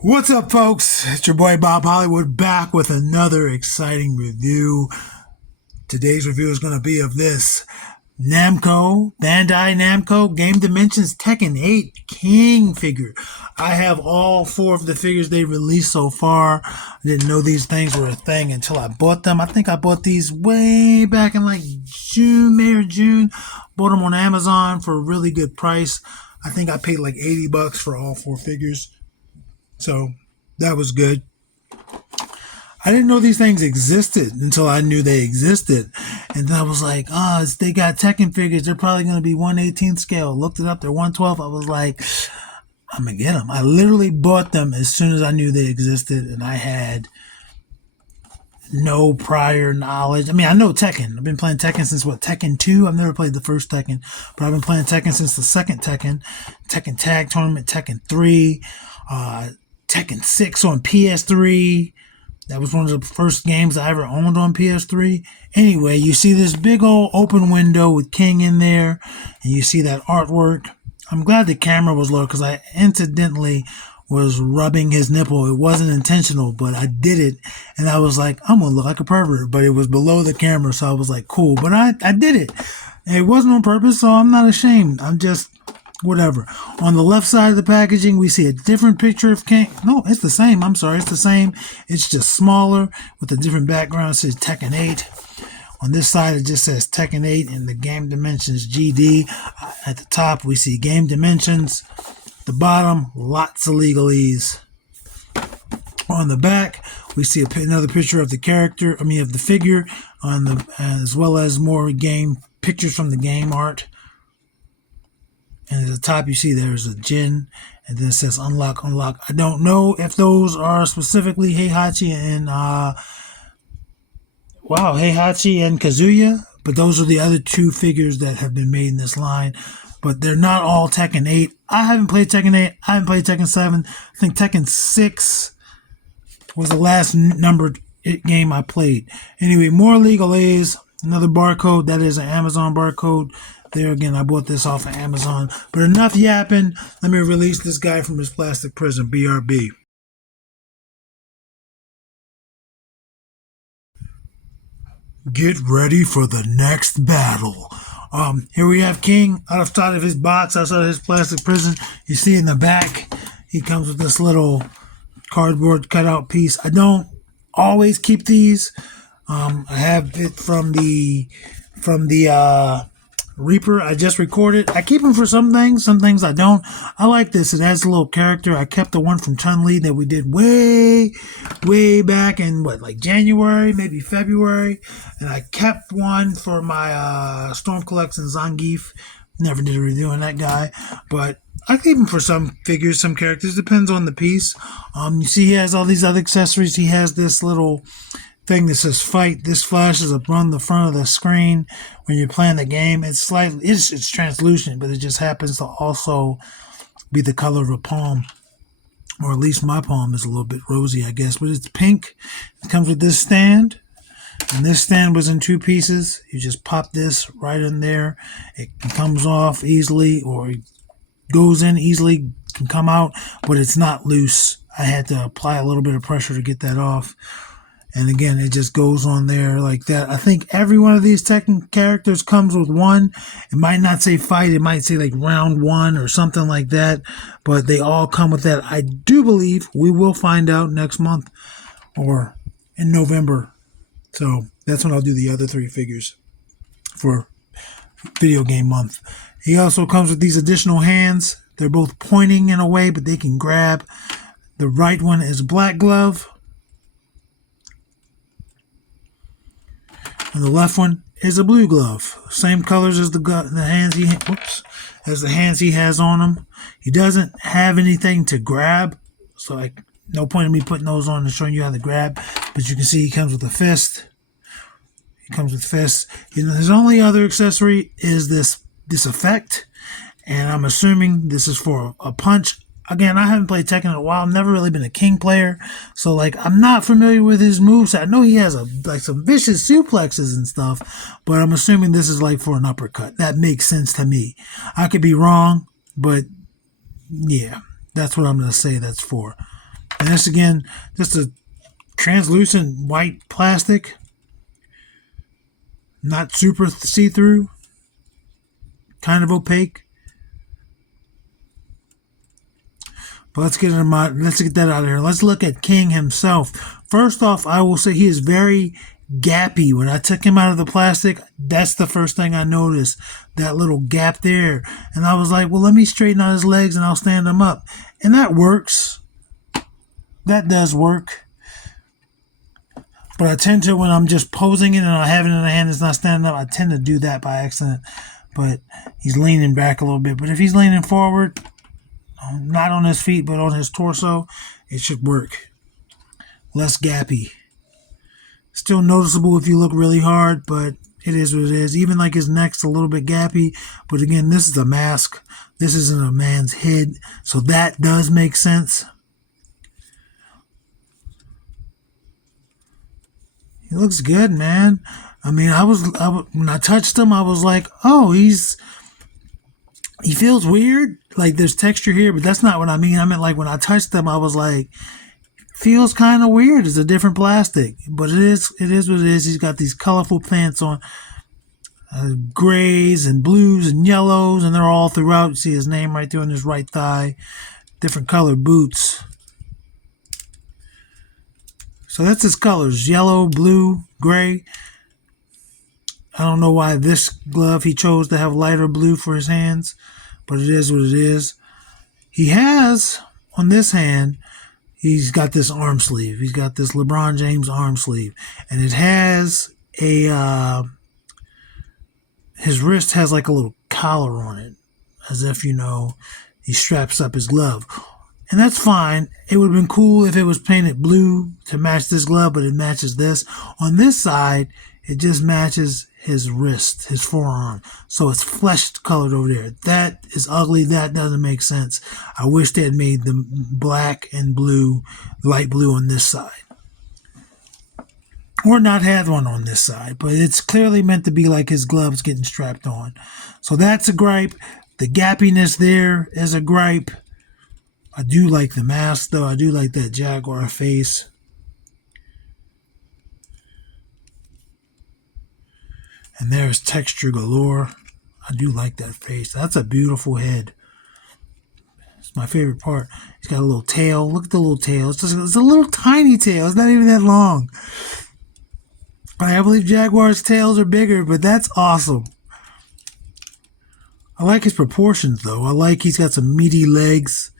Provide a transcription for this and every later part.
What's up, folks? It's your boy Bob Hollywood back with another exciting review. Today's review is going to be of this Bandai Namco GameDimensions Tekken 8 King figure. I have all four of the figures they released so far. I didn't know these things were a thing until I bought them. I think I bought these way back in like May or June. Bought them on Amazon for a really good price. I think I paid like $80 for all four figures. So that was good. I didn't know these things existed until I knew they existed. And then I was like, they got Tekken figures. They're probably going to be 1/18 scale. Looked it up. They're 1/12. I was like, I'm going to get them. I literally bought them as soon as I knew they existed. And I had no prior knowledge. I mean, I know Tekken. I've been playing Tekken since Tekken 2? I've never played the first Tekken. But I've been playing Tekken since the second Tekken. Tekken Tag Tournament, Tekken 3. Tekken 6 on PS3. That was one of the first games I ever owned on PS3. Anyway, you see this big old open window with King in there, and you see that artwork. I'm glad the camera was low because I incidentally was rubbing his nipple. It wasn't intentional, but I did it, and I was like, I'm going to look like a pervert, but it was below the camera, so I was like, cool. But I did it. It wasn't on purpose, so I'm not ashamed. I'm just... whatever. On the left side of the packaging, we see a different picture of King. No, it's the same. I'm sorry. It's the same. It's just smaller with a different background. It says Tekken 8. On this side, it just says Tekken 8 in the GameDimensions GD. At the top, we see GameDimensions. The bottom, lots of legalese. On the back, we see another picture of the of the figure, as well as more game pictures from the game art. And at the top, you see there's a Jin, and then it says unlock, unlock. I don't know if those are specifically Heihachi and Heihachi and Kazuya, but those are the other two figures that have been made in this line. But they're not all Tekken 8. I haven't played Tekken 8. I haven't played Tekken 7. I think Tekken 6 was the last numbered game I played. Anyway, more legalese. Another barcode. That is an Amazon barcode. There again, I bought this off of Amazon. But enough yapping. Let me release this guy from his plastic prison. BRB. Get ready for the next battle. Here we have King outside of his box, outside of his plastic prison. You see in the back, he comes with this little cardboard cutout piece. I don't always keep these. I have it from the Reaper. I just recorded. I keep them for some things I don't. I like this. It has a little character. I kept the one from Chun-Li that we did way back in like January, maybe February. And I kept one for my Storm Collection Zangief. Never did a review on that guy, but I keep him for some figures, some characters. Depends on the piece. You see he has all these other accessories. He has this little thing that says fight. This flashes up on the front of the screen when you're playing the game. It's translucent, but it just happens to also be the color of a palm, or at least my palm is a little bit rosy, I guess, but it's pink. It comes with this stand, and this stand was in two pieces. You just pop this right in there. It comes off easily, or it goes in easily, can come out, but it's not loose. I had to apply a little bit of pressure to get that off. And again, it just goes on there like that. I think every one of these Tekken characters comes with one. It might not say fight. It might say like round 1 or something like that. But they all come with that. I do believe we will find out next month or in November. So that's when I'll do the other 3 figures for video game month. He also comes with these additional hands. They're both pointing in a way, but they can grab. The right one is black glove. And the left one is a blue glove. Same colors as the hands he has on him. He doesn't have anything to grab, so no point in me putting those on and showing you how to grab. But you can see he comes with a fist. He comes with fists. His only other accessory is this effect, and I'm assuming this is for a punch. Again, I haven't played Tekken in a while. I've never really been a King player. So, I'm not familiar with his moveset. I know he has some vicious suplexes and stuff, but I'm assuming this is for an uppercut. That makes sense to me. I could be wrong, but yeah, that's what I'm going to say that's for. And this again, just a translucent white plastic, not super see-through, kind of opaque. But let's get that out of here. Let's look at King himself. First off, I will say he is very gappy. When I took him out of the plastic, that's the first thing I noticed, that little gap there. And I was like, well, let me straighten out his legs and I'll stand him up. And that works. That does work. But I tend to, when I'm just posing it and I have it in the hand that's not standing up, I tend to do that by accident. But he's leaning back a little bit. But if he's leaning forward, not on his feet, but on his torso, it should work. Less gappy. Still noticeable if you look really hard, but it is what it is. Even like his neck's a little bit gappy, but again, this is a mask. This isn't a man's head, so that does make sense. He looks good, man. I mean, when I touched him, I was like, oh, he feels weird. Like there's texture here, but that's not what I mean. I meant like when I touched him, I was like, feels kind of weird. It's a different plastic, but it is what it is. He's got these colorful pants on, grays and blues and yellows, and they're all throughout. You see his name right there on his right thigh. Different color boots. So that's his colors: yellow, blue, gray. I don't know why this glove he chose to have lighter blue for his hands, but it is what it is. He has, on this hand, he's got this arm sleeve. He's got this LeBron James arm sleeve. And it has his wrist has like a little collar on it, as if, he straps up his glove. And that's fine. It would have been cool if it was painted blue to match this glove, but it matches this. On this side, it just matches his wrist, his forearm. So it's flesh colored over there. That is ugly. That doesn't make sense. I wish they had made them black and blue, light blue on this side. Or not had one on this side. But it's clearly meant to be like his gloves getting strapped on. So that's a gripe. The gappiness there is a gripe. I do like the mask, though. I do like that jaguar face. And there's texture galore. I do like that face. That's a beautiful head. It's my favorite part. He's got a little tail. Look at the little tail. It's a little tiny tail. It's not even that long. I believe Jaguar's tails are bigger, but that's awesome. I like his proportions, though. I like he's got some meaty legs.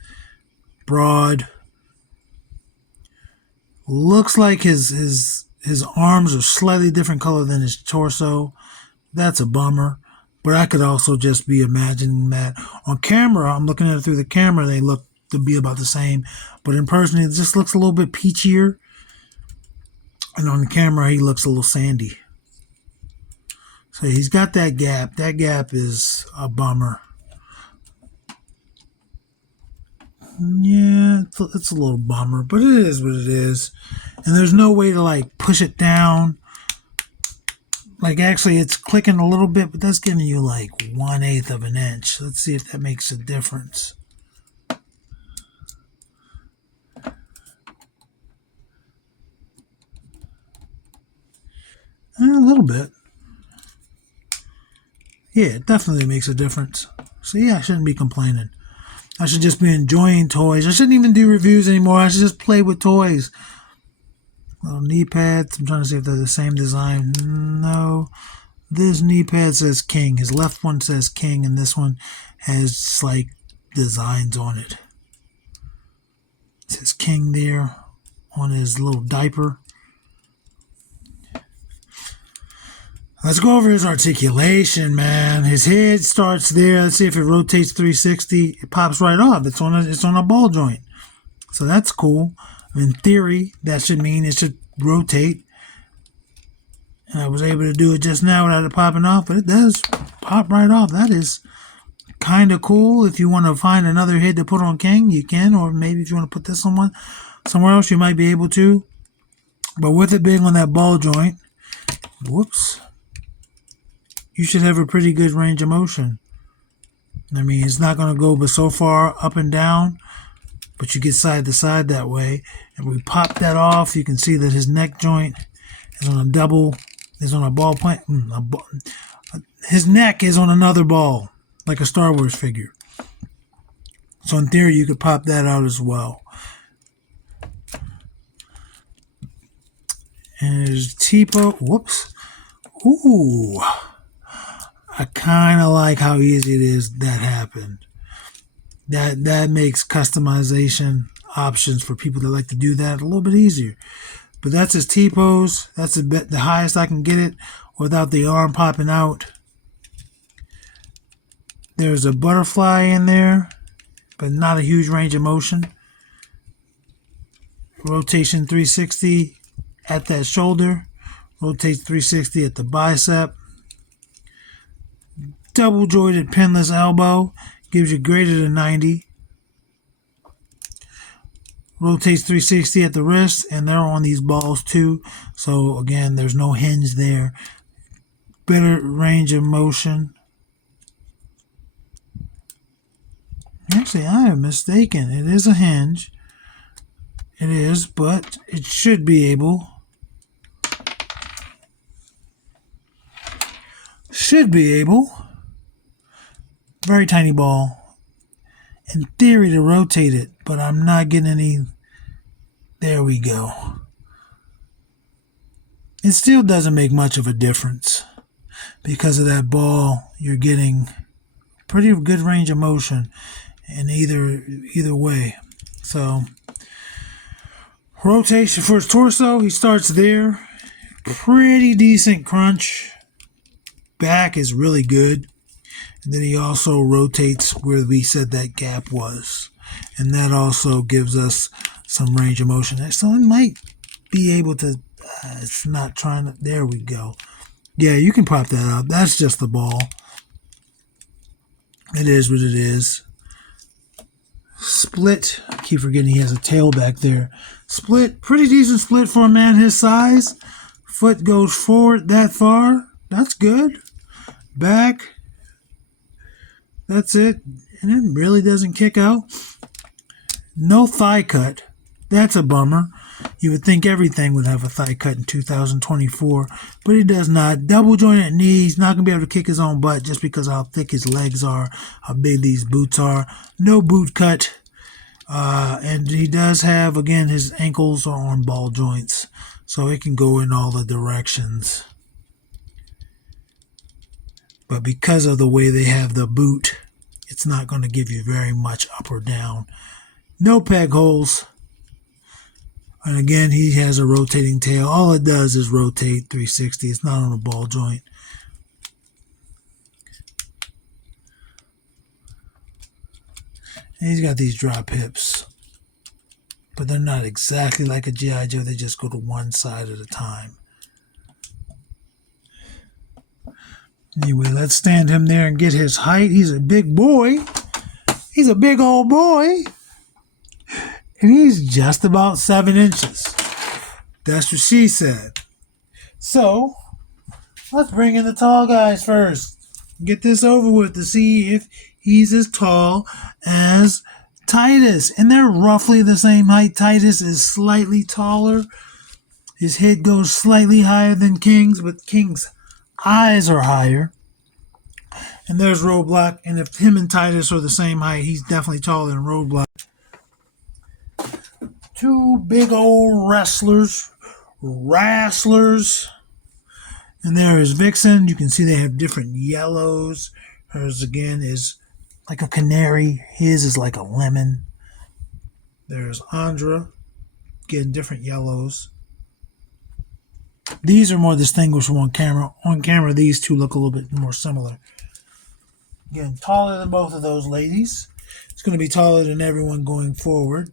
Broad. Looks like his arms are slightly different color than his torso. That's a bummer. But I could also just be imagining that. On camera, I'm looking at it through the camera, they look to be about the same. But in person, it just looks a little bit peachier. And on the camera, he looks a little sandy. So he's got that gap. That gap is a bummer. Yeah, it's a little bummer, but it is what it is. And there's no way to like push it down. Like actually it's clicking a little bit, but that's giving you like 1/8 of an inch. Let's see if that makes a difference. A little bit. Yeah, it definitely makes a difference. So yeah, I shouldn't be complaining. I should just be enjoying toys. I shouldn't even do reviews anymore. I should just play with toys. Little knee pads. I'm trying to see if they're the same design. No. This knee pad says King. His left one says King, and this one has like designs on it. It says King there on his little diaper. Let's go over his articulation, man. His head starts there. Let's see if it rotates 360. It pops right off. It's on a ball joint. So that's cool. In theory, that should mean it should rotate. And I was able to do it just now without it popping off, but it does pop right off. That is kind of cool. If you want to find another head to put on King, you can. Or maybe if you want to put this on somewhere else, you might be able to. But with it being on that ball joint, whoops, you should have a pretty good range of motion. I mean, it's not going to go but so far up and down. but you get side to side that way. And we pop that off. You can see that his neck joint is on a ball point. His neck is on another ball, like a Star Wars figure. So in theory, you could pop that out as well. And there's Tipo. Whoops. Ooh. I kind of like how easy it is that happened. That makes customization options for people that like to do that a little bit easier. But that's his T-pose. That's the highest I can get it without the arm popping out. There's a butterfly in there, but not a huge range of motion. Rotation 360 at that shoulder. Rotates 360 at the bicep. Double jointed pinless elbow. Gives you greater than 90. Rotates 360 at the wrist, and they're on these balls too. So again, there's no hinge there. Better range of motion. Actually, I am mistaken. It is a hinge. It is, but it should be able. Very tiny ball. In theory to rotate it, but I'm not getting any. There we go. It still doesn't make much of a difference. Because of that ball, you're getting pretty good range of motion in either way. So rotation for his torso, he starts there. Pretty decent crunch. Back is really good. And then he also rotates where we said that gap was. And that also gives us some range of motion. So I might be able to, it's not trying to, there we go. Yeah, you can pop that up. That's just the ball. It is what it is. Split. I keep forgetting he has a tail back there. Split. Pretty decent split for a man his size. Foot goes forward that far. That's good. Back. That's it. And it really doesn't kick out. No thigh cut. That's a bummer. You would think everything would have a thigh cut in 2024, but it does not. Double jointed knee. He's not going to be able to kick his own butt just because of how thick his legs are, how big these boots are. No boot cut. And he does have, again, his ankles are on ball joints, so it can go in all the directions. But because of the way they have the boot, it's not going to give you very much up or down. No peg holes. And again, he has a rotating tail. All it does is rotate 360. It's not on a ball joint. And he's got these drop hips. But they're not exactly like a G.I. Joe. They just go to one side at a time. Anyway, let's stand him there and get his height. He's a big boy. He's a big old boy. And he's just about 7 inches. That's what she said. So, let's bring in the tall guys first. Get this over with to see if he's as tall as Titus. And they're roughly the same height. Titus is slightly taller. His head goes slightly higher than King's, but King's eyes are higher. And there's Roadblock. And if him and Titus are the same height, he's definitely taller than Roadblock. Two big old wrestlers. And there is Vixen. You can see they have different yellows. Hers, again, is like a canary. His is like a lemon. There's Andra. Again, different yellows. These are more distinguishable on camera. On camera, these two look a little bit more similar. Again, taller than both of those ladies. It's going to be taller than everyone going forward.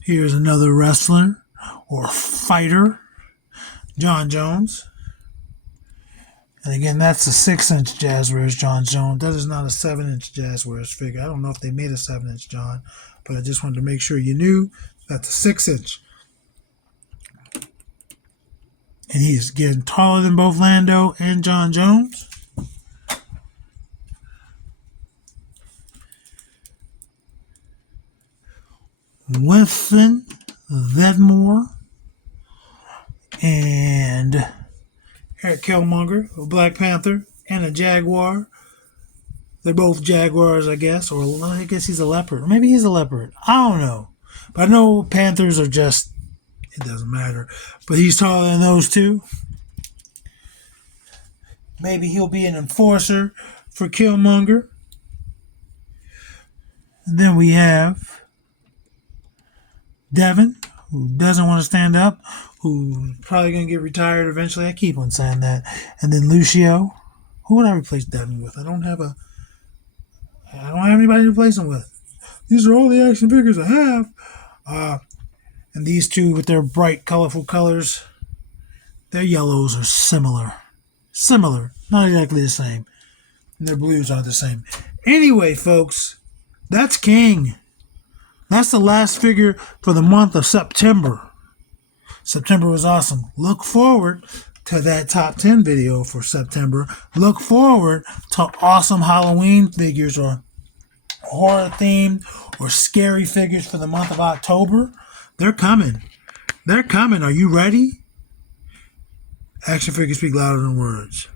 Here's another wrestler or fighter, John Jones. And again, that's a 6-inch Jazzwares John Jones. That is not a 7-inch Jazzwares figure. I don't know if they made a 7-inch John, but I just wanted to make sure you knew that's a 6-inch. And he's getting taller than both Lando and John Jones. Winston Vedmore and Eric Killmonger, a Black Panther, and a Jaguar. They're both Jaguars, I guess, or I guess he's a leopard. Maybe he's a leopard. I don't know. But I know Panthers are just, it doesn't matter. But he's taller than those two. Maybe he'll be an enforcer for Killmonger. And then we have Devin, who doesn't want to stand up, who's probably going to get retired eventually. I keep on saying that. And then Lucio. Who would I replace Devin with? I don't have anybody to replace him with. These are all the action figures I have. And these two with their bright, colorful colors, their yellows are similar. Similar. Not exactly the same. And their blues aren't the same. Anyway, folks, that's King. That's the last figure for the month of September. September was awesome. Look forward to that top 10 video for September. Look forward to awesome Halloween figures or horror themed or scary figures for the month of October. They're coming. They're coming. Are you ready? Action figures speak louder than words.